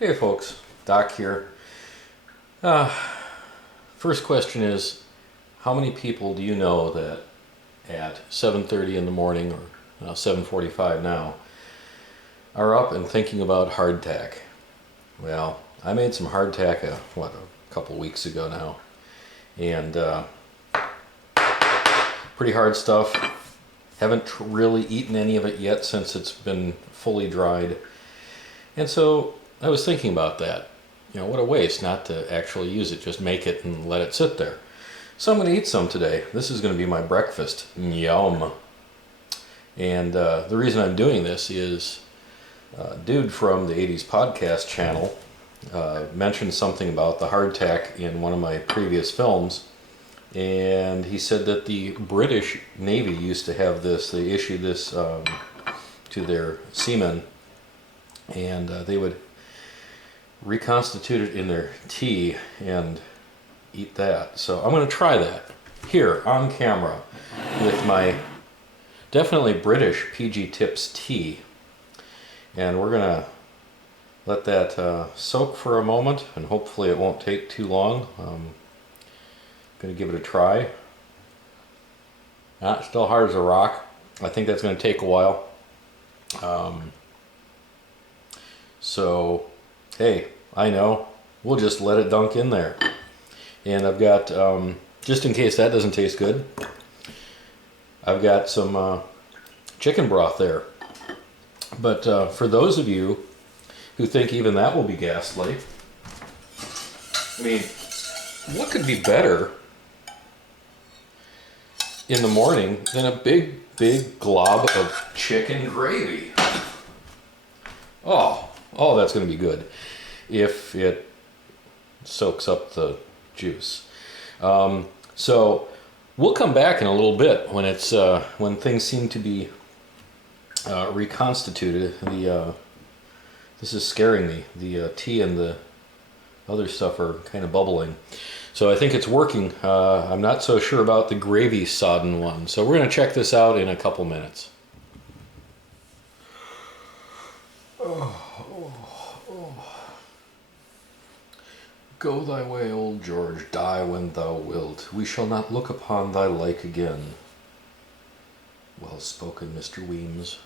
Hey folks, Doc here. First question is, how many people do you know that at 7:30 in the morning, or 7:45 now, are up and thinking about hardtack? Well, I made some hardtack a couple weeks ago now, and pretty hard stuff. Haven't really eaten any of it yet since it's been fully dried, and so I was thinking about that. What a waste not to actually use it, just make it and let it sit there. So I'm going to eat some today. This is going to be my breakfast. Yum. And the reason I'm doing this is dude from the 80s podcast channel mentioned something about the hardtack in one of my previous films. And he said that the British Navy used to have this. They issued this to their seamen, and they would reconstitute it in their tea and eat that. So I'm going to try that here on camera with my definitely British PG Tips tea. And we're going to let that soak for a moment, and hopefully it won't take too long. I'm going to give it a try. Still hard as a rock. I think that's going to take a while. So hey, I know, we'll just let it dunk in there. And I've got, just in case that doesn't taste good, I've got some chicken broth there. But for those of you who think even that will be ghastly, I mean, what could be better in the morning than a big glob of chicken gravy? Oh, that's going to be good if it soaks up the juice. So we'll come back in a little bit when it's when things seem to be reconstituted. This is scaring me. The tea and the other stuff are kind of bubbling. So I think it's working. I'm not so sure about the gravy sodden one. So we're going to check this out in a couple minutes. Go thy way, old George, die when thou wilt. We shall not look upon thy like again. Well spoken, Mr. Weems.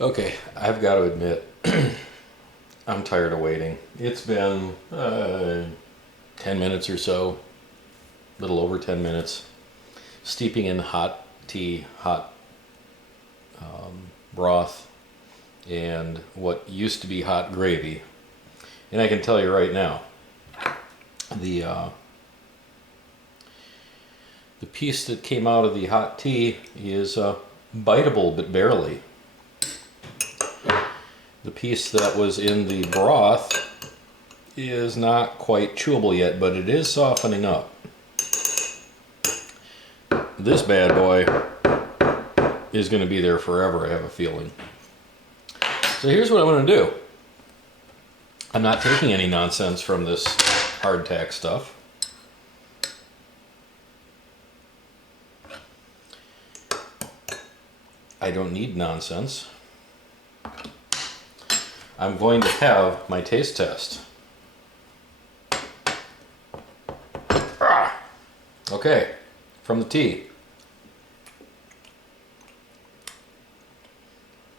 Okay, I've got to admit, I'm tired of waiting. It's been 10 minutes or so, a little over 10 minutes, steeping in hot tea, hot broth, and what used to be hot gravy. And I can tell you right now, the piece that came out of the hot tea is biteable, but barely. The piece that was in the broth is not quite chewable yet, but it is softening up. This bad boy is going to be there forever, I have a feeling. So here's what I'm going to do. I'm not taking any nonsense from this hardtack stuff. I don't need nonsense. I'm going to have my taste test. Okay, from the tea.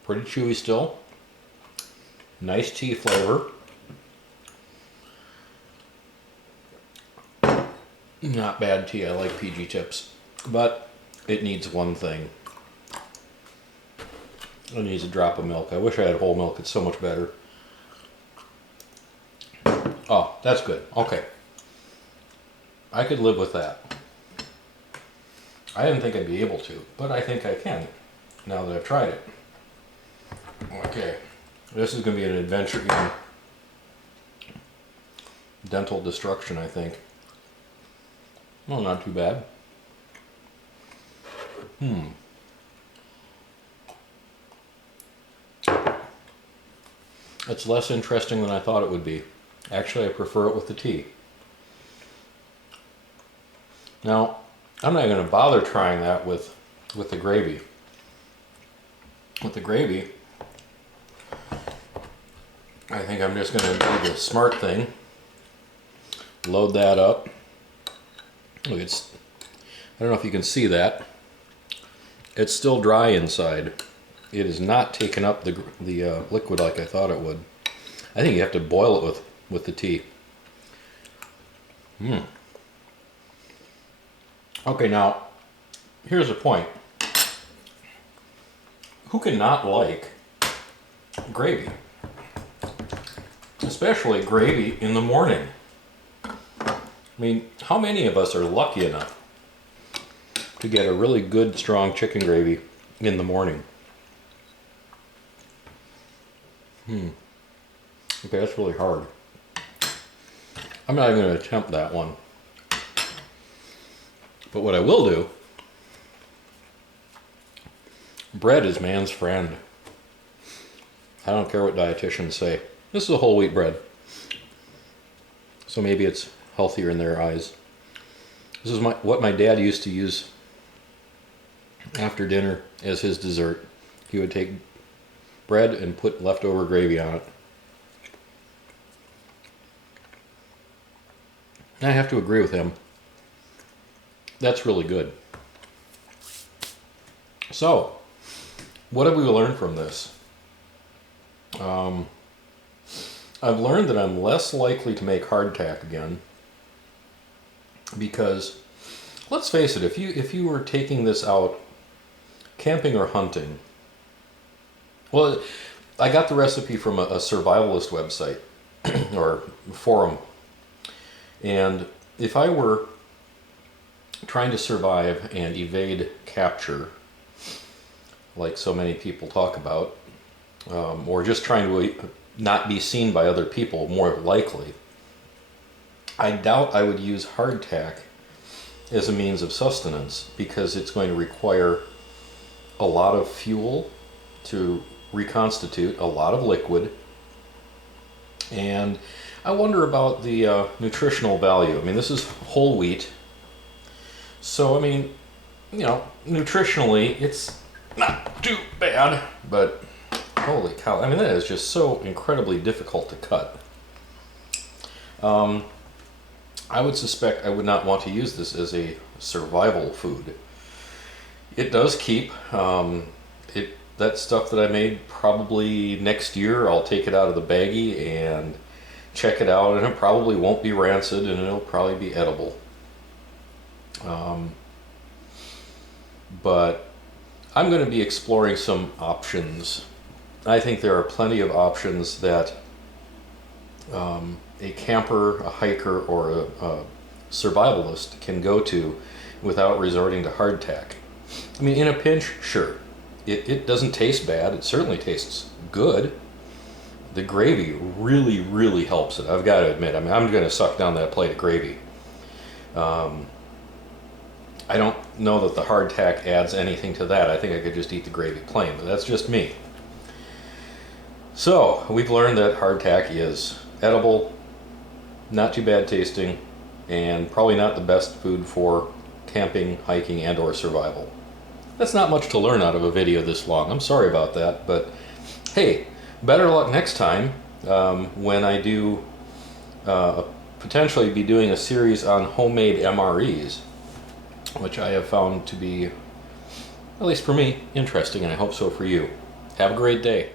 Pretty chewy still. Nice tea flavor. Not bad tea, I like PG Tips, but it needs one thing. It needs a drop of milk. I wish I had whole milk, it's so much better. Oh, that's good, okay. I could live with that. I didn't think I'd be able to, but I think I can, now that I've tried it. Okay, this is going to be an adventure in dental destruction, I think. Well, not too bad. It's less interesting than I thought it would be. Actually, I prefer it with the tea. Now, I'm not going to bother trying that with the gravy. With the gravy, I think I'm just going to do the smart thing. Load that up. Look, I don't know if you can see that. It's still dry inside. It is not taking up the liquid like I thought it would. I think you have to boil it with the tea. Okay, now, here's the point. Who can not like gravy? Especially gravy in the morning. I mean, how many of us are lucky enough to get a really good, strong chicken gravy in the morning? Okay, that's really hard. I'm not even going to attempt that one. But what I will do, bread is man's friend. I don't care what dietitians say. This is a whole wheat bread. So maybe it's healthier in their eyes. This is what my dad used to use after dinner as his dessert. He would take bread and put leftover gravy on it. I have to agree with him. That's really good. So, what have we learned from this? I've learned that I'm less likely to make hardtack again because, let's face it, if you were taking this out camping or hunting, well, I got the recipe from a survivalist website or forum, and if I were trying to survive and evade capture, like so many people talk about, or just trying to not be seen by other people, more likely, I doubt I would use hardtack as a means of sustenance because it's going to require a lot of fuel to reconstitute, a lot of liquid, and I wonder about the nutritional value. I mean, this is whole wheat, so I mean, you know, nutritionally it's not too bad, but holy cow, I mean, that is just so incredibly difficult to cut. I would suspect I would not want to use this as a survival food. It does keep, that stuff that I made, probably next year I'll take it out of the baggie and check it out, and it probably won't be rancid and it'll probably be edible. But I'm going to be exploring some options. I think there are plenty of options that a camper, a hiker, or a survivalist can go to without resorting to hardtack. I mean, in a pinch, sure. It doesn't taste bad. It certainly tastes good. The gravy really, really helps it. I've got to admit. I mean, I'm going to suck down that plate of gravy. I don't know that the hardtack adds anything to that. I think I could just eat the gravy plain, but that's just me. So, we've learned that hardtack is edible, not too bad tasting, and probably not the best food for camping, hiking, and or survival. That's not much to learn out of a video this long. I'm sorry about that, but hey, better luck next time when I do potentially be doing a series on homemade MREs, which I have found to be, at least for me, interesting, and I hope so for you. Have a great day.